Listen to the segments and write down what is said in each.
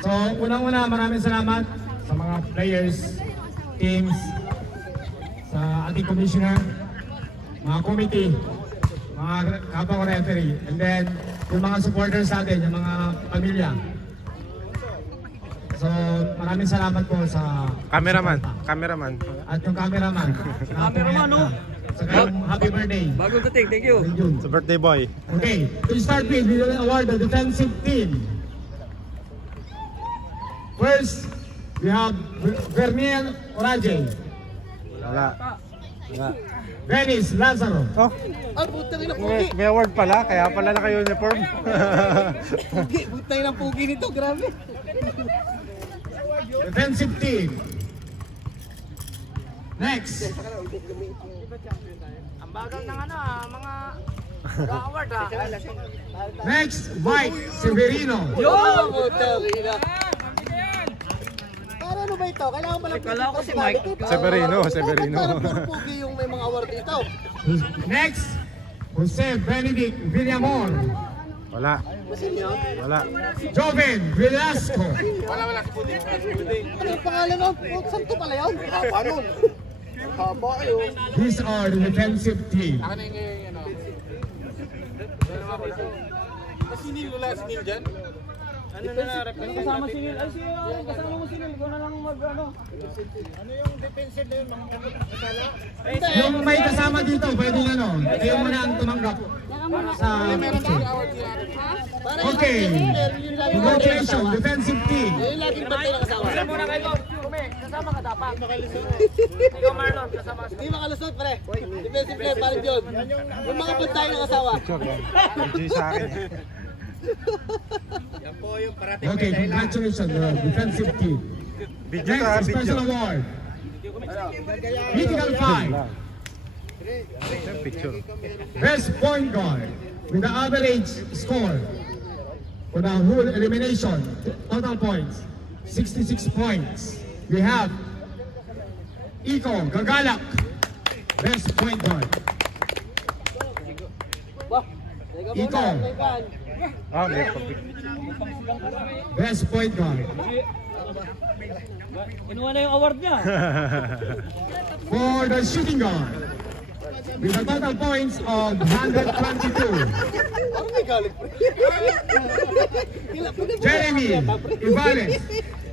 So, unang-una, maraming salamat sa mga players, teams, sa ating commissioner, mga committee, mga kapwa referee, and then yung mga supporters natin, yung mga pamilya. So, maraming salamat po sa Cameraman. at yung cameraman. Cameraman, no? Happy birthday. Bagong dating, thank you. Sa birthday boy. Okay, to start with, we will award the defensive team. First, we have Verniel Oraje. Wala. Venice Lazaro. Oh, Ay, butang ina pugi. may award pala, kaya pala naka-uniform. Pugi, butang ina pugi nito, grabe. Defensive team. Next. Ang bagal ng mga award Next, Mike Severino. Yo, butang ina. Para ano ba ito? Kailangan ba lang Kala ko si Mike. Severino. Parang puro pugi yung may mga award dito. Next, Jose Benedict Villamor. Wala. Wala. Joven Velasco. Ano yung pangalan mo? Saan to pala yun? Haba nun. Haba kayo. These are the defensive team. Ano na kasama si Nil? Ay siya, kasama mo si Nil. Ikaw na lang mag-ano. Ano yung defensive na yun? Kasala? Yung may kasama dito, pwede ano, kayo muna ang tumanggap sa okay. Congratulations, defensive team. Yung laging bantay na kasama. Wala muna kayo. Kasama ka dapat. Ikaw Marlon, kasama ka. Hindi makalusot pare. Defensive player, parang yun. Yung mga bantay na kasama. Enjoy sa akin. Okay, congratulations, defensive team. Video ka, Next, special video. award. Mythical 5. Picture. Best point guard with the average score for the whole elimination, total points, 66 points. We have Iko Gagalak, best point guard. Iko, May best point guard. Kinuha na yung award niya. For the shooting guard, with a total points of 122, Parang may galit. Jeremy Ibanez.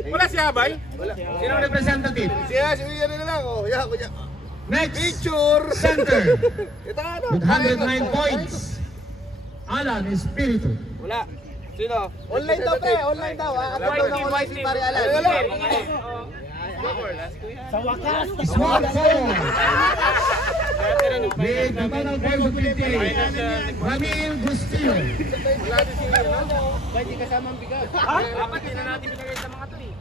Wala si Abay? Sino ang representative? Siya, si Uyan na lang. Oh, yan, kuya. Next, Picture! center Ito ano? with 109 points, Alan Espiritu. Wala. Sino? Online daw pre, online daw. Upload ng online si Pare Alan. Sa wakas. Small forward with the total points of 50, Ramil Bustillo. Hindi kasama ang bigas. Dapat din na natin binigay sa mga to eh.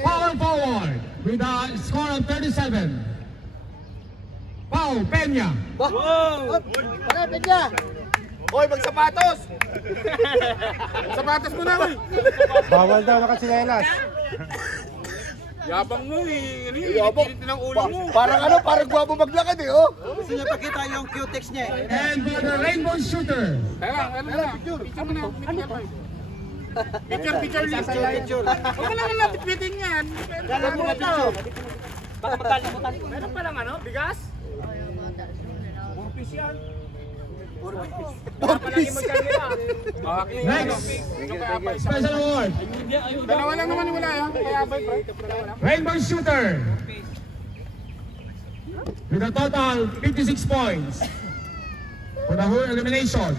Power forward with a score of 37, Pau Peña. Wow! Pare, Pedya! Hoy, magsapatos! Sapatos mo na, hoy! Bawal daw nakasinelas. Yabang mo eh. Ano yun? Initinit ng ulo mo. Parang ano, parang gwapo maglakad eh, oh! Gusto niya pakita yung Q-text niya eh. And for the rainbow shooter, Ano na? Picture mo na. Picture. Huwag ka naman napitpitin yan. Dalang mo na picture. Baka magkalimutan. Meron palang ano, bigas? Purpose yan. next, special award, Dalawa lang naman wala yan. Kaya Abay, pre. rainbow shooter with a total 56 points for the whole elimination,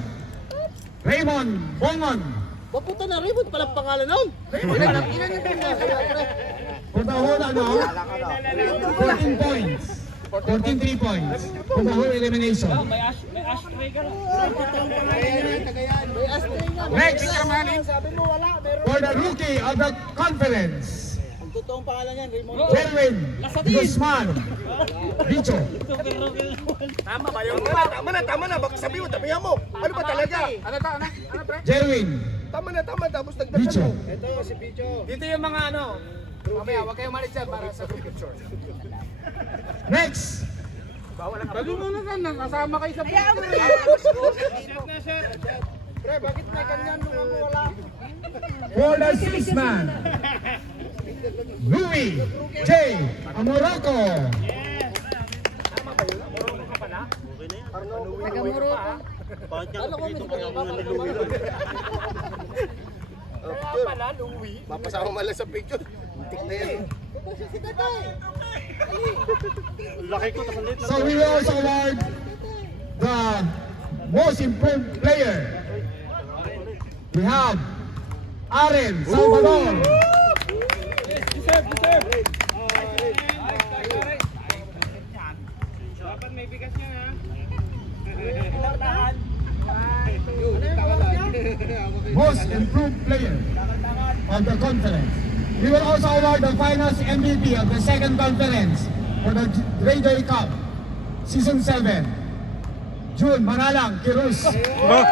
Raymond Bongon. Paputa na, Raymond palang pangalan nun! Ilan yung pinag-pre? For the whole 14 points, 14 3 points for the whole elimination. May ashtray ka lang. May ashtray nga. Next, Sabi mo wala, meron. for the rookie of the conference, Ang totoong pangalan yan, Raymond. Jerwin Guzman Bicho. Tama ba yung Tama na. Baka sabihin mo, tabihan mo. Ano ba talaga? Ano, pre? Jerwin Tama na. Tapos nagdagdag Bicho. mo. Ito, si Picho. Dito yung mga ano. Mamaya, huwag kayong malit dyan para sa picture. Next, Sabi mo na kan, kasama kayo sa picture. Chef na chef. Pre, bakit may ganyan nung ako wala? For the sixth man, Louis J. Amoroco. Taga-Moro ko. Mapasama mo lang sa picture. Tik na yan. So we will also award the most improved player. We have Aren Salvador. Dapat may bigas niya ha. Most improved player of the conference. We will also award the finals MVP of the second conference for the Ray Cup Season 7. June Manalang Kirus Oh,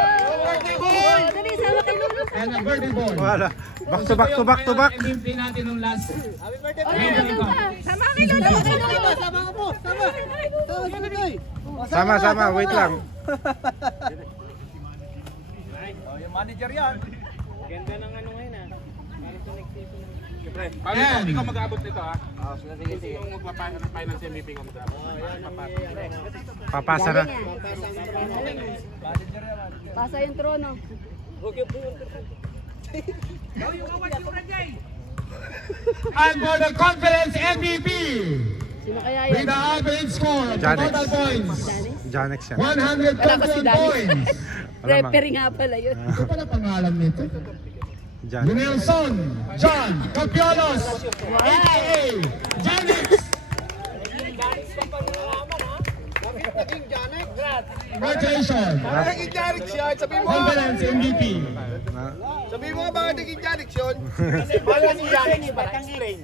Dali, sama kay Lulu. and a birthday boy. wala. Back to back to back to back. MVP natin nung last Oy, nandun ka. Sama kay Lulu. Sama ka po. Sama. Sama si Luloy. Sama, sama. Wait lang. Yung manager yan. Ganda ng ano ngayon ha. Para sa next season. And Ikaw mag-aabot nito ha. Sige. Yung magpa-finance MVP ka mag-aabot. Papasa na. Pasa yung trono. and for the conference MVP Sino kaya with yan? the average score of the Janex. total points Janex yan. 121 points. Referee nga pala yun. Ito pala pangalan nito. Janex. Nelson John Capiolos, aka Janix. Congratulations, Bakit naging Janix yan? Sabi mo. conference MVP. Sabi mo bakit naging Janix yun? Bakit si Janix? Bakit ang screen?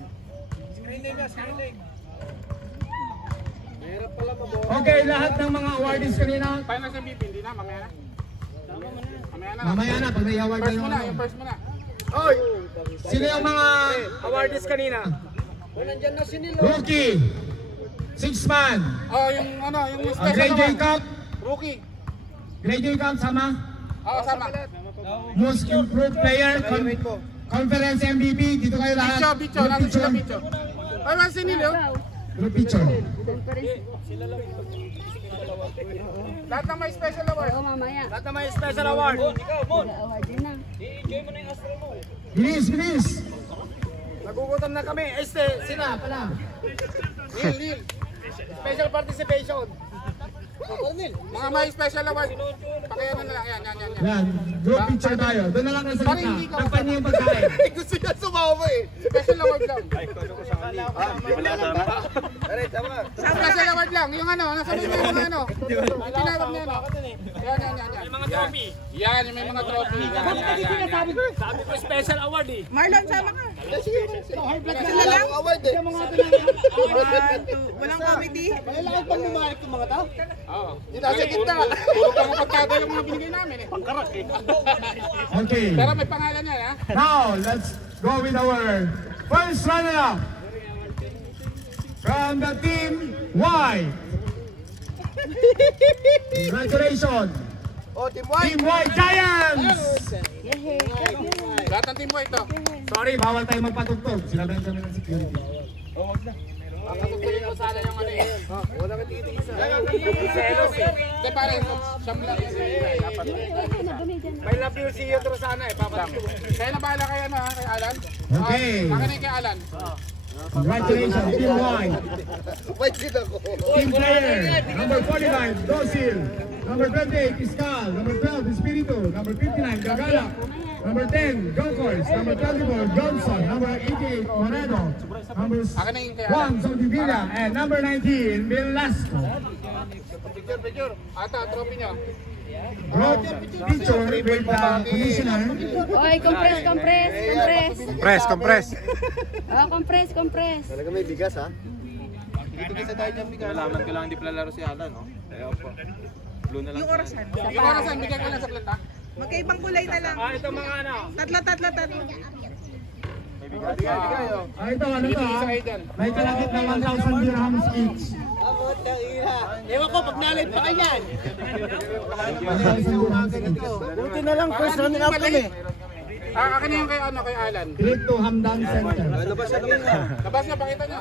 Okay, lahat ng mga awardees kanina, Finance MVP, hindi na. Mamaya na. Mamaya na. mamaya na pag nai-award na First yung muna, ano. yung first muna. Oy! Sino yung mga Awardees kanina. rookie, six man, Oh, yung ano, yung Grade special J award. Cup, Rookie. Grade J Cup sama, Oo, sama. most improved player, conference MVP, dito kayo lahat. Bicho, Group natin sila picture. Bicho. Ay, man si Nilo. Group picture. Lahat ng may special award. Oo, mamaya. Lahat na may special award. Award din na. I-enjoy mo na yung astro mo. Bilis, bilis. Nagugutom na kami. Sila pala. Nil. Special participation. Mga may special award. Pakiano na lang. Yan. Yan, group picture tayo. Doon na lang nasa Parang gitna. hindi ka- Takpan niyo yung pagkain. Gusto niya sumama eh. Special award lang. Special award lang. Yung ano, nasa may mga ano. Yung tinawag niya ano. Yan. May mga trophy. Yan, yung may mga trophy. Sabi ko special award eh. Marlon, sama ka. Sila lang award eh. Walang comedy. Kailangan pang bumalik ng mga tao. Oo. Yung nasa gitna. Puro pang pagkada yung mga binigay namin eh. Okay. Pero may pangalan yan ha. Now, let's go with our first runner-up. From the team White. Congratulations, Oh, Team White. Team White Giants! Lahat ng Team White to. Sorry, bawal tayo magpatugtog. Sinabi kami ng security. Patutuloy ko sana yung ano eh. Wala ka titigisa. Hindi pare, siyam lang yun eh. Dapat. May love you see you sana eh. Papatid. Kaya na bahala kay ano ha, kay Alan. Okay. Akin kay Alan. Congratulations, Team White. White din ako. Team player, number 45, Dosil. Number 28, Iskal. Number 12, Espiritu. Number 59, Gagala. Number 10, Gokors. Number 24, Johnson. Number 88, Moreno. Number Akin na yung kay Alan. 1, Saldivilla. And number 19, Velasco. Picture. Ata, trophy niyo. Group picture with the commissioner. Oy, compress. Compress. Oh, compress. Talaga may bigas ha. Nalaman ko lang hindi pala laro si Alan, no? Kaya po. Blue na lang. Yung orasan. Yung orasan, bigyan ko lang sa plata. Magkaibang kulay na lang. Ah, ito mga ano. Tatlo. Ito, ano to ha? Isa kayo dyan. May kalakit na 1,000 dirhams each. Ewan ko, pag nalit pa kanyan. 1,000 dirhams each. Buti na lang, first running up kami. Akin na yung kay Alan. Trip to Hamdan Center. Labas na, pakita niya.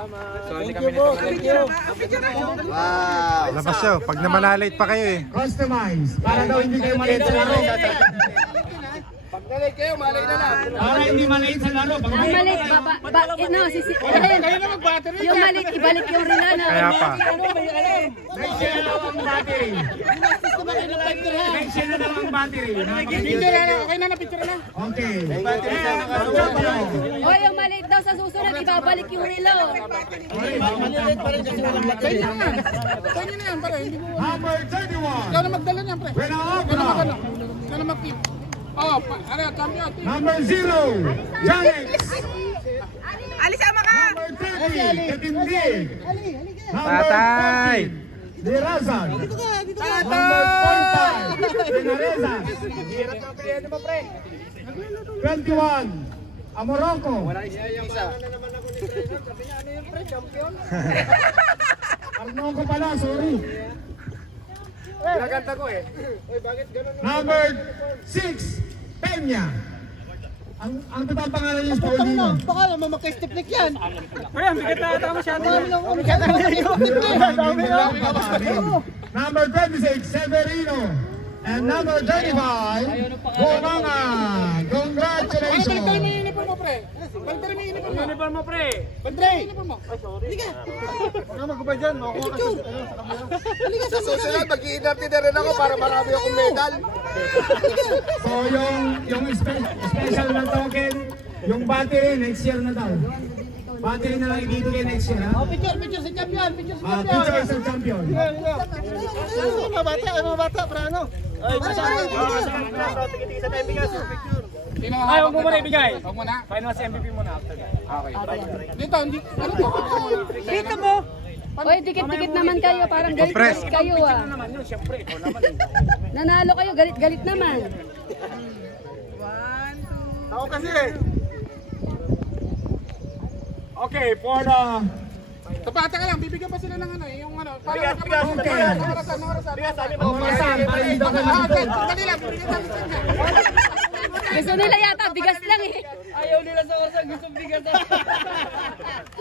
Labas siya. Pag namanalate pa kayo eh. Customize. Para daw hindi kayo malate sa laro. Pag nalay kayo, malay na lang. Para hindi malate sa laro. Pag Ang malit, Kayo na mag-battery. yung malit, ibalik yung rila na. Kaya pa. may share na lang ang battery. May share na lang ang battery. Picture na lang. Okay na, picture na. Okay. O, yung malit daw sa susunod, ibabalik yung rilo. Kayo na yan. Kayo na yan, pare. Hindi mo... Number 31. Ikaw na magdala niyan, pre. Buena Ikaw na obra. mag-ano. Ikaw na mag-keep. Oh, ano, champion. Number 0. Janix. Alis ang mga! Number 30. Katindig. Number Tatay. 14. Dirazan. Number 45. Dinareza. 21. Amoroco. Arnoco pala, sorry. Pinaganda ko eh. Number 6. Peña. Ang total pangalan niya is Paulino. Baka naman magka-stepnik yan. Number 26, Severino. And number 35, Gomanga. Congratulations. Baliktari mo yung uniform mo, pre. Baliktari mo yung uniform mo. Uniform mo, pre. Baliktari yung uniform mo. Ay, sorry. Halika. Sa susunod, mag-i-inarte na rin ako para marami akong medal. So yung special na token, yung battery next year na daw. Battery na lang ibibigay next year, ha? Picture si champion, picture si Picture sa champion. Mga bata, para ano? Ay, huwag mo muna ibigay. Huwag mo na. Final si MVP muna after that. Okay. Dito, hindi. Ano to? Dito mo! Oy, dikit-dikit naman kayo, parang Compress. galit-galit kayo ah. Nanalo kayo, galit-galit naman. Ako kasi Okay, for the... Tapata ka lang, bibigyan pa sila ng ano, yung ano. Para Okay. Nangarasan. Umasan, para hindi daw kayo matutog. Dali lang, bibigyan natin sa inyo. Gusto nila yata, bigas lang eh. Ayaw nila sa orsa, gusto bigas na.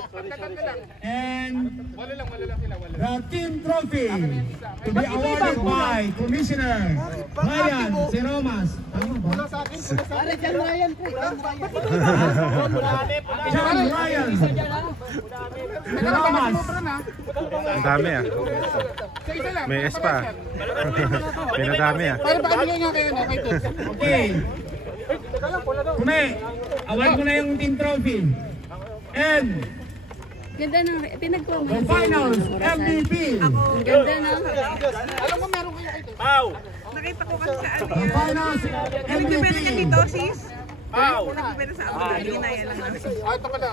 Pagkatan ka lang. And Wala lang sila, wala. the team trophy to be awarded by Commissioner Ryan Seromas. Tama ba? John Ryan po. John Ryan Seromas. Ang dami ah. Sa isa lang. May S pa. Pinadami ah. Para pakibigay nga kayo na kay Toots. Okay. Kume, award mo na yung team trophy. And Ganda na, pinagkuha mo. the finals MVP. Ang ganda na. Alam mo meron kayo kay Toots. Nakita ko kasi sa ano The yan. finals Nagdepende ka MVP. dito, sis. Nagdepende sa ako. Hindi na yan lang. Ito pala.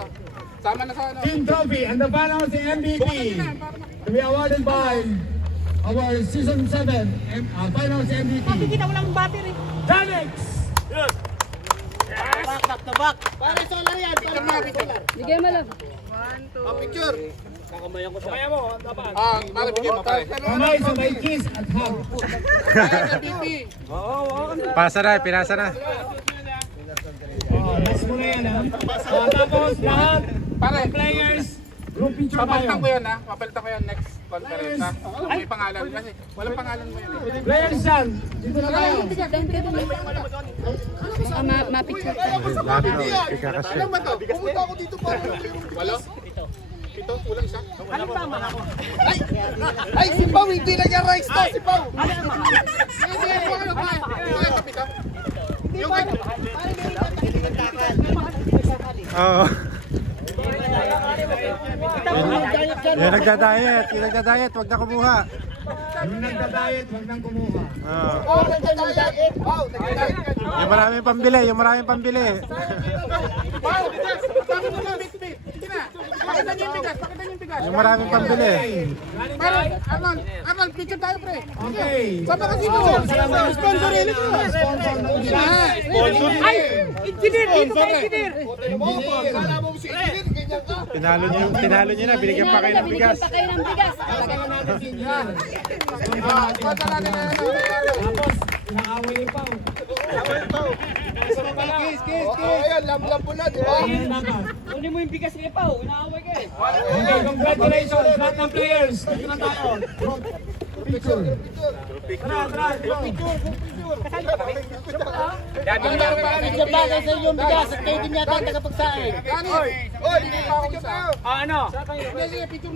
Sama na sa ano. Team trophy and the finals MVP to be awarded by our season 7 finals MVP. Kita walang battery. Janix. Back to back. Pare solar yan. Bigay mo lang. Picture. Para bigyan mo pare. Kamay sabay kiss at hug. MVP. Pasa na, pinasa na. Last mo na yan, ha? Tapos lahat Pare, players, group picture papalitan ko tayo. yan ha. Papalitan ko yan next conference ha. May pangalan kasi walang pangalan mo yan eh. Players dyan, dito na tayo. Down ka dun. Baka ma-picture tayo. Lahat na, ikakasya. Alam ba to? Pumunta ako dito para walo? Ito, kulang isa. Ay, si Pao, hindi na niya rice to, si Pao. Yung kay Oo. Yung nagda-diet, wag na kumuha. Yung nagda-diet, huwag nang kumuha. Oo. Yung maraming pambili, Wow! Bakit mo na bitbit? Hindi na. Pakita niyo yung bigas. Yung maraming pambili. Arnold, picture tayo pre. Okay. Saan kasi mo? Sponsor rin ito. Sponsor ng Ay! Engineer! Dito ka engineer! Tinalo niyo na, binigyan pa kayo ng bigas. Binigyan pa kayo ng bigas. Talaga na natin si Engineer. Sponsor natin na. Tapos, inaaway ni Pao. Ayan, lam-lam mo na, di ba? Kunin mo yung bigas ni Pao, inaaway ka eh. Okay, congratulations, lahat ng players. Dito na tayo. Picture. Picture ba sa yung bigas at kayo din yata ang tagapagsain. Oy, hindi pa ako isa. Ano? Hindi, sige, picture mo.